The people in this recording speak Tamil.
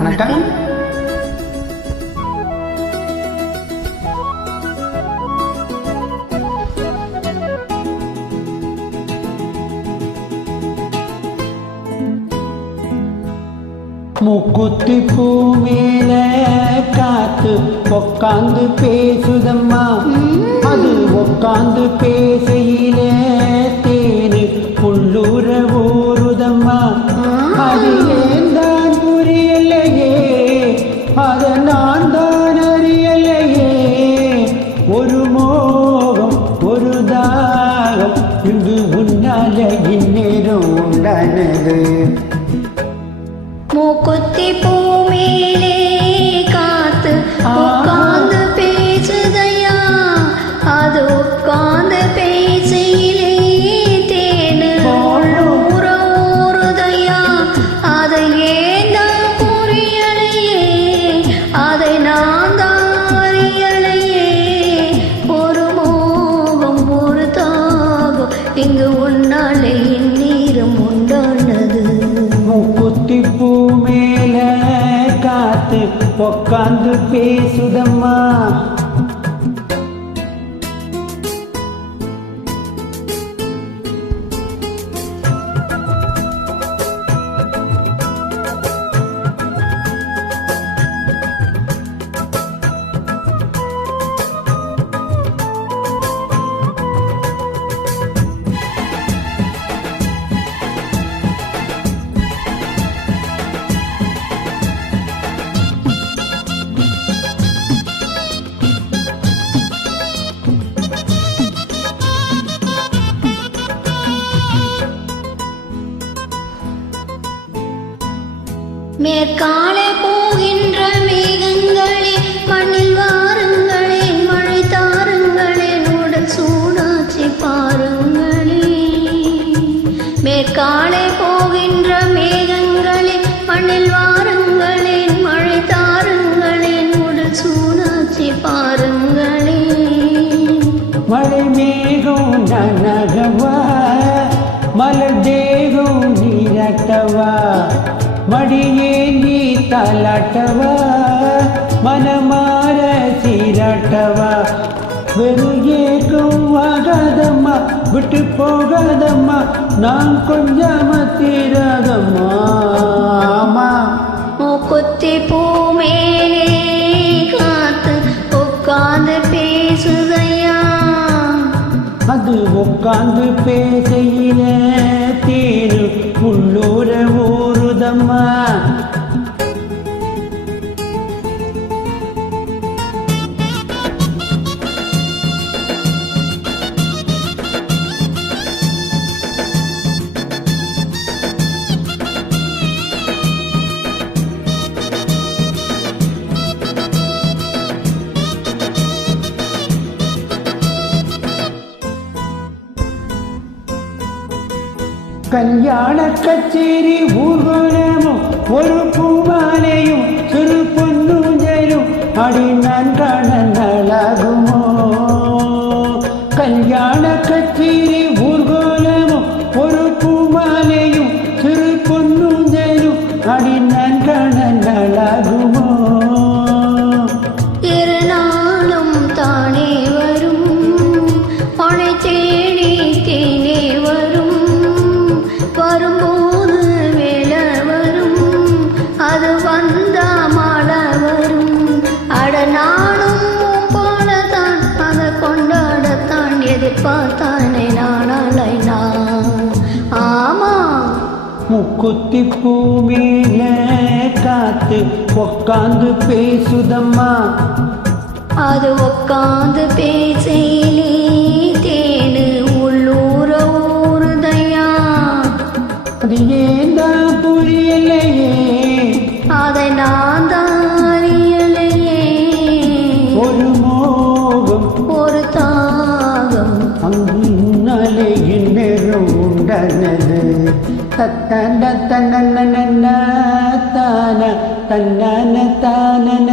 வணக்கம். மூக்குத்தி பூ மேல காத்து உக்காந்து பேசுதம்மா, அது உக்காந்து பேசையில தேனு உள்ளூர ஊறுதம்மா. அது ஏந்தான் புரியலையே, அத நான் தான் அறியலையே. ஒரு மோகம் ஒரு தாகம் இங்கு உன்னால இந்நேரம் உண்டானது. மூக்குத்தி பூ மேலே காத்து உட்கார்ந்து பேசுதையா, அது உட்கார்ந்து பேசையிலே தேனு ஊற ஊறுதையா. அதை ஏந்தான் புரியலையே, அதை நான் தான் அறியலையே. ஒரு மோகம் ஒரு தாகம் இங்கு உன்னாலே இந்நேரம் உண்டானது. மூக்குத்தி பூ மேல காத்து உக்காந்து பேசுதம்மா. மேற்காலே போகின்ற மேகங்களே மண்ணில் வாருங்களே, மழை தாருங்களே, உடல் சூடாச்சி பாருங்களே. மேற்காலே போகின்ற மேகங்களே மண்ணில் வாருங்களே, மழை தாருங்களே, உடல் சூடாச்சி பாருங்களே. மழை மேகம் நனகவா, மலர் தேகம் நீரட்டவா, மடியேந்தி தாலாட்டவா, மனமார சீராட்டவா. வெறும் ஏக்கம் ஆகாதம்மா, விட்டு போகாதம்மா, நான் கொஞ்சம் தீராதம்மா. மூக்குத்தி பூ மேலே காத்து உட்கார்ந்து பேசுதையா, அது உட்காந்து பேசையில தேனு உள்ளூர ஊறுதம்மா. கல்யாண கச்சேரி ஊர்வலமும் ஒரு பூமாலையும் சிறு பொன்னூஞ்சலும் அடி நான் காண நலாகுமோ. கல்யாண கச்சேரி ஊர்வலமும் ஒரு பூமாலையும் சிறு பொன்னூஞ்சலும் அடி நான் காண நலாகுமோ. திருநாளும் தானே வரும், உனை தேடி தேனே வரும். வரும்போது வேல வரும், அது வந்தா மழை வரும். அட நானும் போலத்தான் அதை கொண்டாடத்தான் எதிர்பார்த்தானே நானாலை நான். ஆமா, மூக்குத்தி பூ மேல காத்து உக்காந்து பேசுதம்மா, அது உட்காந்து பேசையிலே தேனு உள்ளூர ஊறுதையா. அது ஏந்தான் புரியலையே, அதை நான் தான் அறியலையே. ஒரு மோகம் ஒரு தாகம் அங்குன்னாலே இந்நேரம் உண்டானது. தத்தன தன்னன தான தன்னன தானன